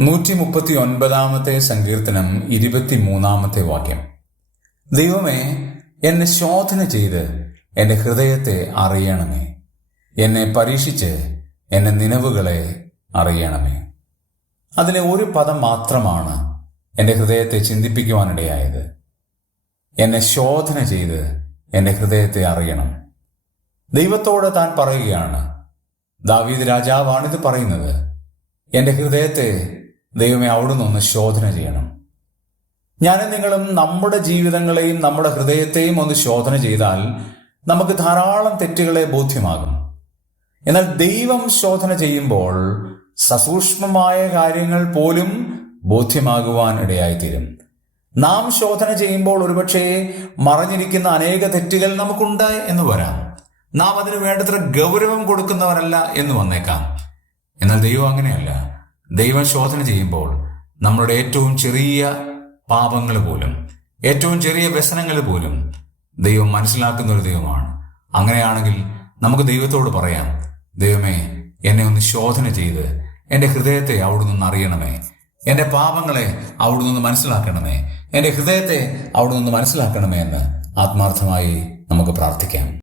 നൂറ്റി മുപ്പത്തി ഒൻപതാമത്തെ സങ്കീർത്തനം ഇരുപത്തിമൂന്നാമത്തെ വാക്യം. ദൈവമേ എന്നെ ശോധന ചെയ്ത് എന്റെ ഹൃദയത്തെ അറിയണമേ. എന്നെ പരീക്ഷിച്ച് എന്റെ നിലവുകളെ അറിയണമേ. അതിലെ ഒരു പദം മാത്രമാണ് എന്റെ ഹൃദയത്തെ ചിന്തിപ്പിക്കുവാനിടയായത്. എന്നെ ശോധന ചെയ്ത് എന്റെ ഹൃദയത്തെ അറിയണം. ദൈവത്തോട് താൻ പറയുകയാണ് ദാവീദ് രാജാവാണിത് പറയുന്നത്. എന്റെ ഹൃദയത്തെ ദൈവമേ അവിടുന്ന് ഒന്ന് ശോധന ചെയ്യണം. ഞാനും നിങ്ങളും നമ്മുടെ ജീവിതങ്ങളെയും നമ്മുടെ ഹൃദയത്തെയും ഒന്ന് ശോധന ചെയ്താൽ നമുക്ക് ധാരാളം തെറ്റുകളെ ബോധ്യമാകും. എന്നാൽ ദൈവം ശോധന ചെയ്യുമ്പോൾ സസൂക്ഷ്മമായ കാര്യങ്ങൾ പോലും ബോധ്യമാകുവാൻ ഇടയായിത്തീരും. നാം ശോധന ചെയ്യുമ്പോൾ ഒരുപക്ഷെ മറഞ്ഞിരിക്കുന്ന അനേക തെറ്റുകൾ നമുക്കുണ്ട് എന്ന് വരാം. നാം അതിന് വേണ്ടത്ര ഗൗരവം കൊടുക്കുന്നവരല്ല എന്ന് വന്നേക്കാം. എന്നാൽ ദൈവം അങ്ങനെയല്ല. ദൈവം ശോധന ചെയ്യുമ്പോൾ നമ്മളുടെ ഏറ്റവും ചെറിയ പാപങ്ങൾ പോലും ഏറ്റവും ചെറിയ വ്യസനങ്ങൾ പോലും ദൈവം മനസ്സിലാക്കുന്ന ഒരു ദൈവമാണ്. അങ്ങനെയാണെങ്കിൽ നമുക്ക് ദൈവത്തോട് പറയാം ദൈവമേ എന്നെ ഒന്ന് ശോധന ചെയ്ത് എന്റെ ഹൃദയത്തെ അവിടുന്ന് നിന്ന് അറിയണമേ. എന്റെ പാപങ്ങളെ അവിടുന്ന് നിന്ന് മനസ്സിലാക്കണമേ. എന്റെ ഹൃദയത്തെ അവിടുന്ന് നിന്ന് മനസ്സിലാക്കണമേ എന്ന് ആത്മാർത്ഥമായി നമുക്ക് പ്രാർത്ഥിക്കാം.